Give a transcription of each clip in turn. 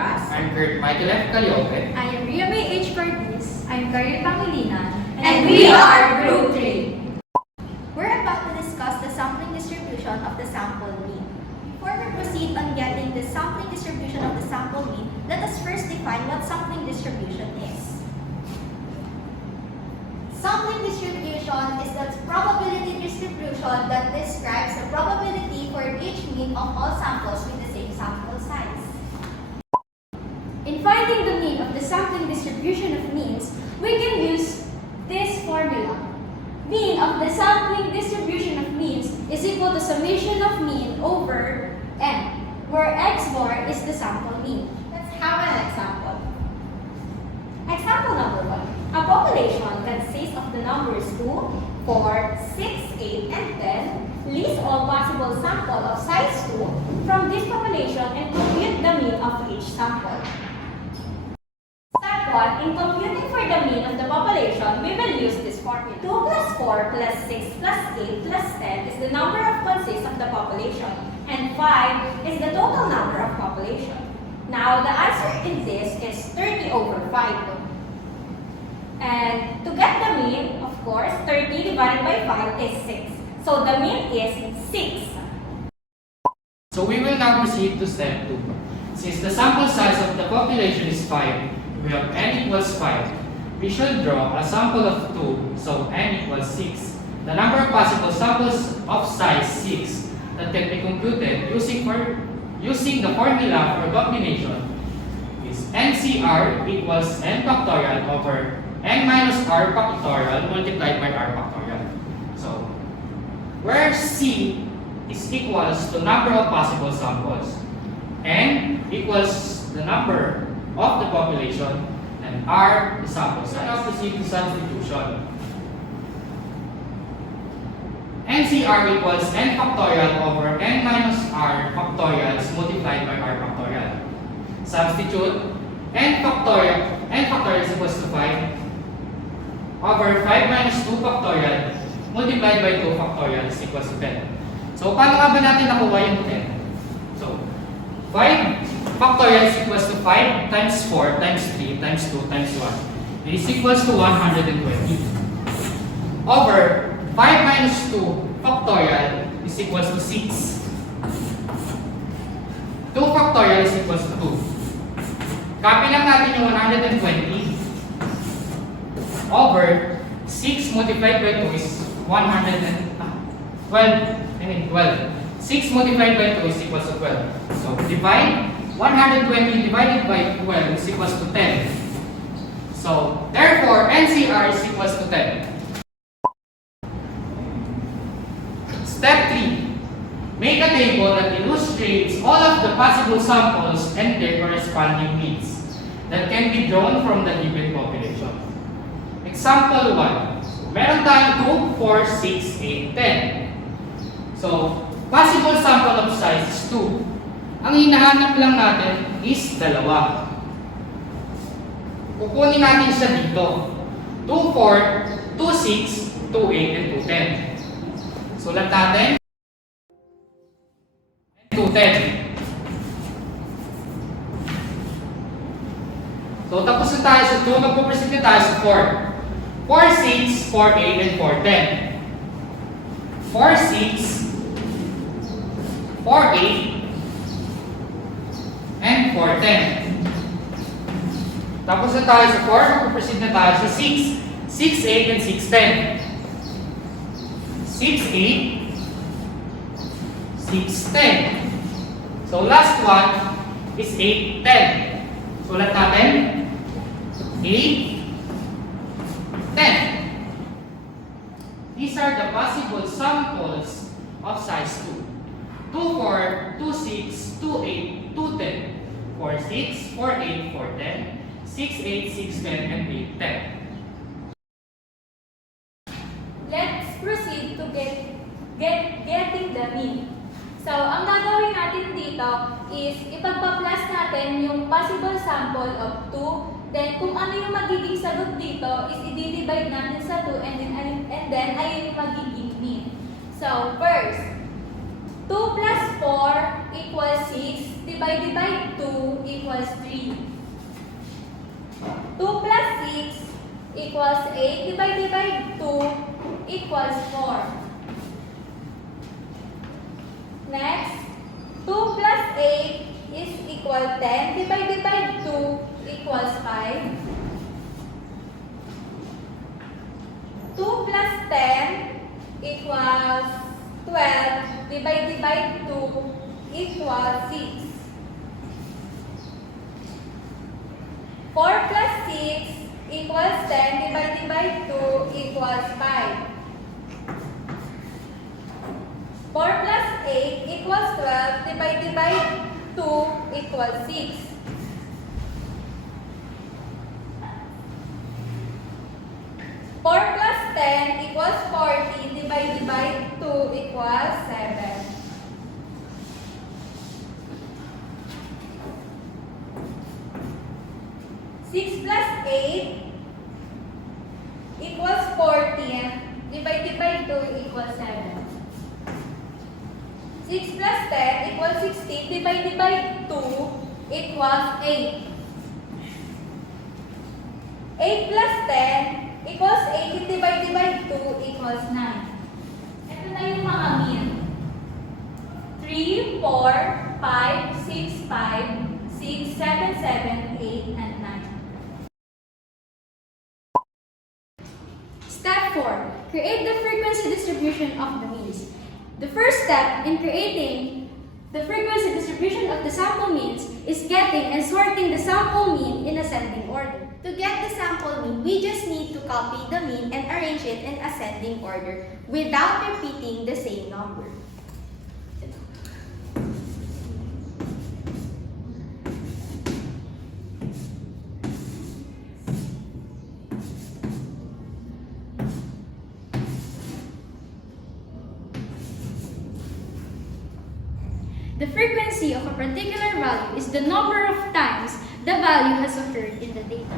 Diaz. I'm Kurt Michael F. Caliope. I am Ria May H. Cortez. I'm Karil Pangilinan. And we are Group 3. We're about to discuss the sampling distribution of the sample mean. Before we proceed on getting the sampling distribution of the sample mean, let us first define what sampling distribution is. Sampling distribution is the probability distribution that describes the probability for each mean of all samples with the same sample size. In finding the mean of the sampling distribution of means, we can use this formula. Mean of the sampling distribution of means is equal to summation of mean over n, where x bar is the sample mean. Let's have an example. Example number 1. A population consists of the numbers 2, 4, 6, 8, and 10. List all possible samples of size 2 from this population and compute the mean of each sample. Step 1. In computing for the mean of the population, we will use this formula. 2 plus 4 plus 6 plus 8 plus 10 is the number of consists of the population, and 5 is the total number of population. Now, the answer in this is 30 over 5. And to get the mean, of course, 30 divided by 5 is 6. So the mean is 6. So we will now proceed to step 2. Since the sample size of the population is 5, we have n equals 5. We should draw a sample of 2, so n equals 6. The number of possible samples of size 6 that can be computed using the formula for combination is NCR equals n factorial over n minus r factorial multiplied by r factorial. So, where C is equals to number of possible samples, n equals the number of the population, and r the sample size. Now proceed to substitution. NCR equals n factorial over n minus r factorial multiplied by r factorial. Substitute n factorial is equals to 5 over 5 minus 2 factorial multiplied by 2 factorial is equals to 10. So, paano nga ba natin nakuha yung 10? So, 5 factorial is equals to 5 times 4 times 3 times 2 times 1. It is equals to 120. Over 5 minus 2 factorial is equals to 6. 2 factorial is equals to 2. Copy lang natin yung 120 over 6 multiplied by 2 is 12. 6 multiplied by 2 is equals to 12. So, divide 120 divided by 12 is equals to 10. So, therefore, NCR is equals to 10. Step 3. Make a table that illustrates all of the possible samples and their corresponding means that can be drawn from the given population. Example 1. Meron tayong 2, 4, 6, 8, 10. So, possible sample of size is 2. Ang hinahanap lang natin is 2. Kukunin natin siya dito. 2, 4, 2, 6, 2, 8, and 2, 10. Sulat natin. 2, 10. So, tapos na tayo sa 2. Magpupresent na tayo sa 4. 4, 6, 4, 8, and 4, 10. 4, 6, 4, 8, and 4, 10. Tapos na tayo sa 4, magpuproceed na tayo sa 6. 6, 8, and 6, 10. 6, 8, 6, 10. So last one is 8, 10. Sulat natin. 8, 10. These are the possible samples of size 2. 2, 4, 2, 6, 2, 8, 2, 10. 4, 6, 4, 8, 4, 10. 6, 8, 6, 10, and 8, 10. Let's proceed to getting the mean. So, ang gagawin natin dito is ipagpa-plus natin yung possible sample of 2. Then, kung ano yung magiging sagot dito is i-divide natin sa 2 and then ayun yung magiging mean. So, first, 2 plus 4 equals 6 divided by 2 equals 3. 2 plus 6 equals 8 divided by 2 equals 4. Next, 2 plus 8 is equal 10 divided by 2 equals 5. 2 plus 10 equals 12 divided by 2 equals 6. 4 plus 6 equals 10 divided by 2 equals 5. 4 plus 8 equals 12 divided by 2 equals 6. 4 plus 10 equals 40 divided by 2 equals 7. 6 plus 8 equals 14 divided by 2 equals 7. 6 plus 10 equals 16 divided by 2 equals 8. 8 plus 10 equals 80 divided by 2 equals 9. Ito na yung mga mean. 3, 4, 5, 6, 5, 6, 7, 7, 8, and 9. Step 4. Create the frequency distribution of the means. The first step in creating the frequency distribution of the sample means is getting and sorting the sample mean in ascending order. To get the sample mean, we just need to copy the mean and arrange it in ascending order without repeating the same number. The frequency of a particular value is the number of times the value has occurred in the data.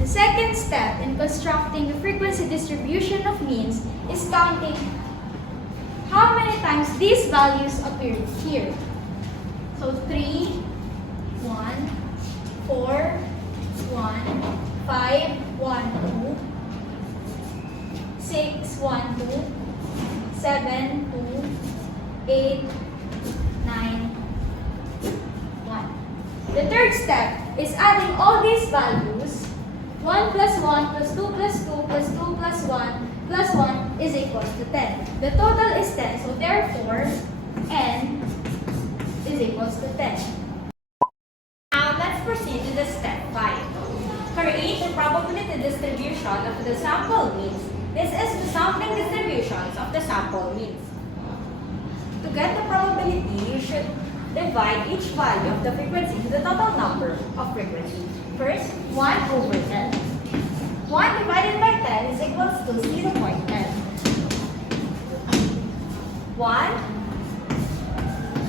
The second step in constructing the frequency distribution of means is counting how many times these values appeared here. So 3, 1, 4, 1, 5, 1, 2, 6, 1, 2, 7, 2, 8, 9, 1. The third step is adding all these values. 1 plus 1 plus 2 plus 2 plus 2 plus 1 plus 1 is equals to 10. The total is 10, so therefore, n is equals to 10. Now let's proceed to the step 5. Create the probability distribution of the sample means. This is the sampling distributions of the sample means. To get the probability, you should divide each value of the frequency into the total number of frequencies. First, 1 over 10. 1 divided by 10 is equals to 0.10. 1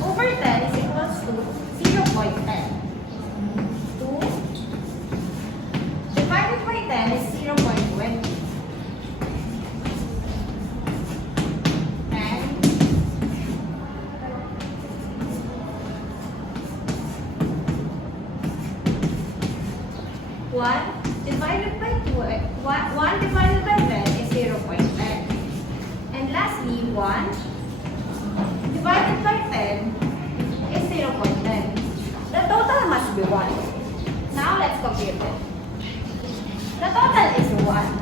over 10 is equals to 0.10. 2 divided by 10 is 0.20. 1 divided by 2, 1 divided by 10 is 0.10. And lastly, 1 divided by 10 is 0.10. The total must be 1. Now let's compute it. The total is 1.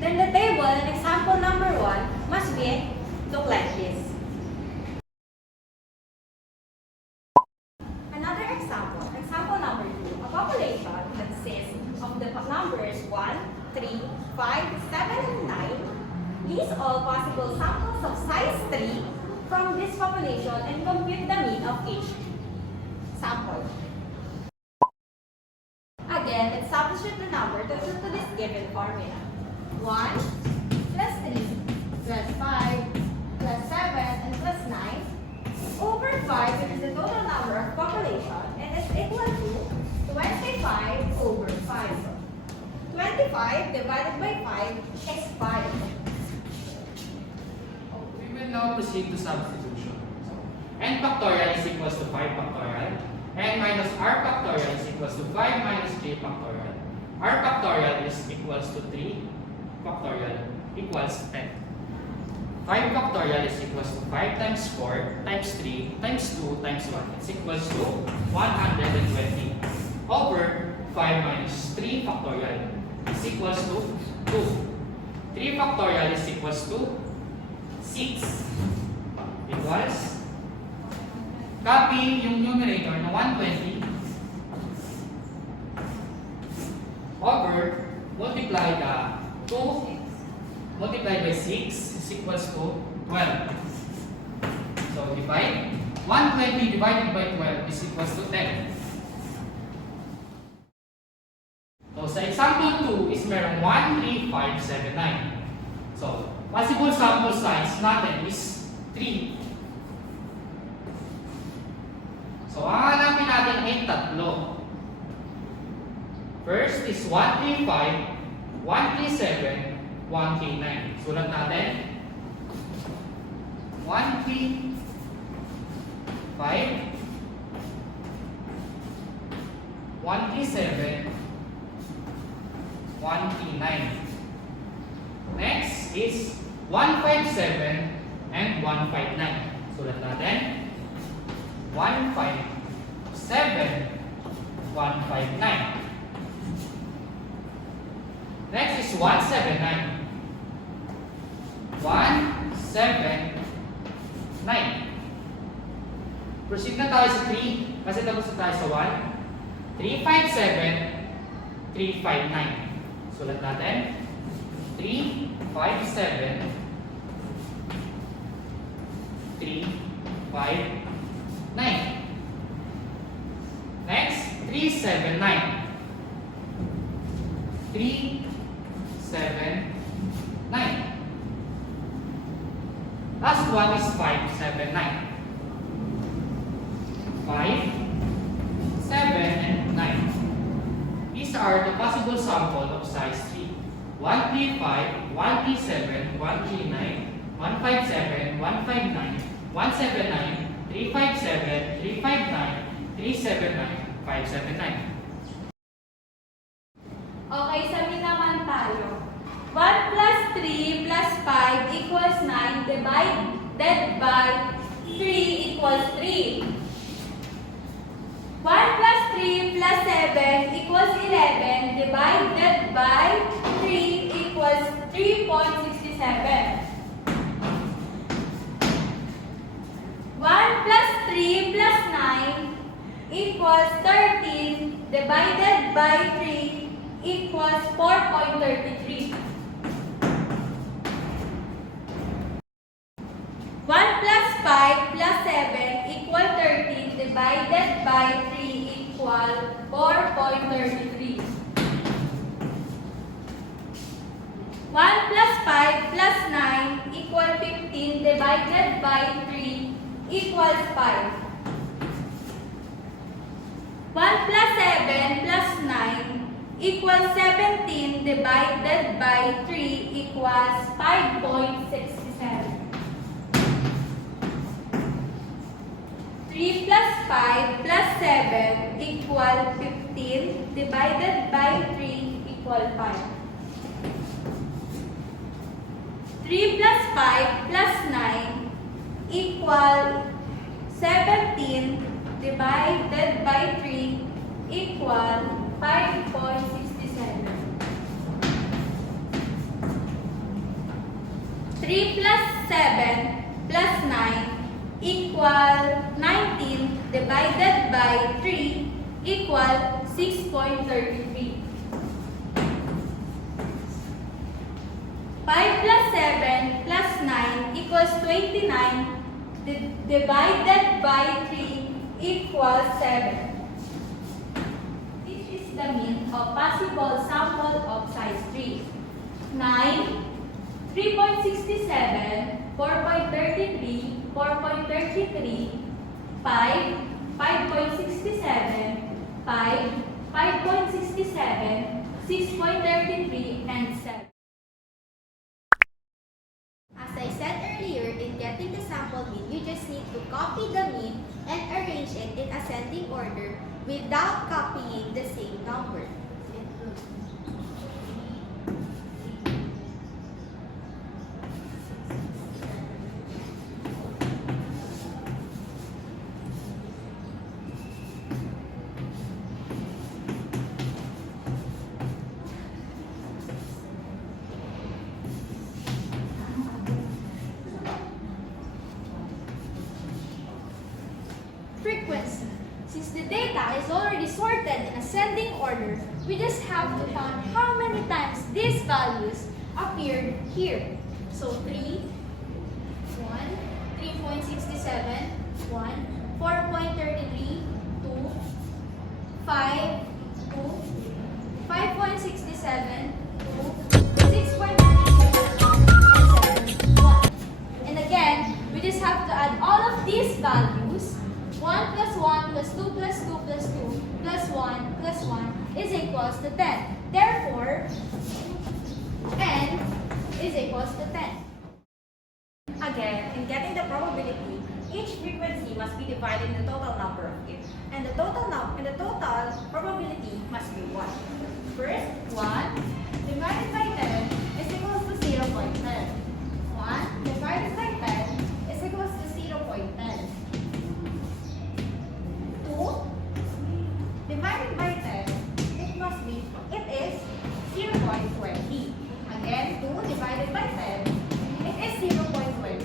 Then the table in example number 1 must be look like this. Another example, example number 2, a population consists of the numbers 1, 3, 5, 7, and 9. List all possible samples of size 3 from this population and compute the mean of each sample. Again, let's substitute the number to this given formula. 1 plus 3 plus 5 plus 7 and plus 9 over 5, which is the total number of population, and is equal to 25 over 5. 25 divided by 5 is 5. We will now proceed to substitution. n factorial is equals to 5 factorial. N minus r factorial is equals to 5 minus 3 factorial. R factorial is equals to 3 factorial equals 10. 5 factorial is equals to 5 times 4 times 3 times 2 times 1. It's equals to 120 over 5 minus 3 factorial is equals to 2. 3 factorial is equals to 6 equals, copy yung numerator na 120 over multiply the 2 multiplied by 6 is equals to 12. So divide 120 divided by 12 is equals to 10. So sa example 2 is merong 1, 3, 5, 7, 9. So possible sample size natin is 3. So ang hanapin natin ay tatlo. First is 1, 3, 5, 1, 3, 7, 1K9. Sulat natin. 1K 5 1K7 1K9. Next is 157 and 159. Sulat natin. 157 159. Next is 179. 179. Proceed na tayo sa 3 kasi tapos na tayo sa 1. 357 359. Sulat natin. 357 359. Next, 379. 379. Last one is 579. 5, 7, and 9. These are the possible sample of size 3. 135, 137, 139, 157, 159, 179, 357, 359, 379, 579. Okay, sabi naman tayo. 1 plus 3 plus 5 equals 9 divided by 3 equals 3. 1 plus 3 plus 7 equals 11 divided by 3 equals 3.67. 1 plus 3 plus 9 equals 13 divided by 3 equals 4.33. 1 plus 5 plus 7 equal 13 divided by 3 equal 4.33. 1 plus 5 plus 9 equal 15 divided by 3 equals 5. 1 plus 7 plus 9 equals 17 divided by 3 equals 5.67. 3 plus 5 plus 7 equal 15 divided by 3 equal 5. 3 plus 5 plus 9 equal 17 divided by 3 equal 5.67. 3 plus 7 plus 9 equal 19 divided by 3 equal 6.33. 5 plus 7 plus 9 equals 29 divided by 3 equals 7. This is the mean of possible sample of size 3. 9, 3.67, 4.33, 4.33, 5, 5.67, 5, 5.67, 6.33, and 7. As I said earlier, in getting the sample mean, you just need to copy the mean without copying the same number. Frequency. Since the data is already sorted in ascending order, we just have to count how many times these values appeared here. So 3, 1, 3.67, 1, 4.33, 2, 5, 2, 5.67, 2, 6.37, and 7, 1. And again, we just have to add all of these values. 1 plus 1 plus 2 plus 2 plus 2 plus 1 plus 1 is equals to 10. Therefore, n is equals to 10. Again, in getting the probability, each frequency must be divided in the total number of it, and the total probability must be 1. First, 1 divided by 10 is equals to 0.10. 1 divided by 10 is equals to 0.10. 2 divided by 10, it is 0.20. Again, 2 divided by 10, it is 0.20.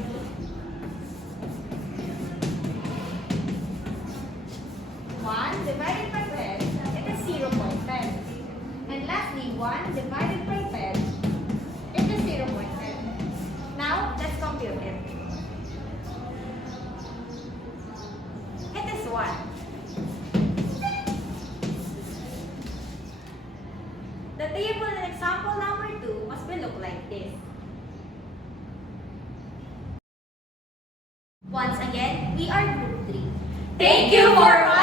1 divided by 10, it is 0.10. And lastly, 1 divided by 10, it is 0.10. now let's compute it. It is 1. The table in example number 2 must be look like this. Once again, we are group 3. Thank you for watching.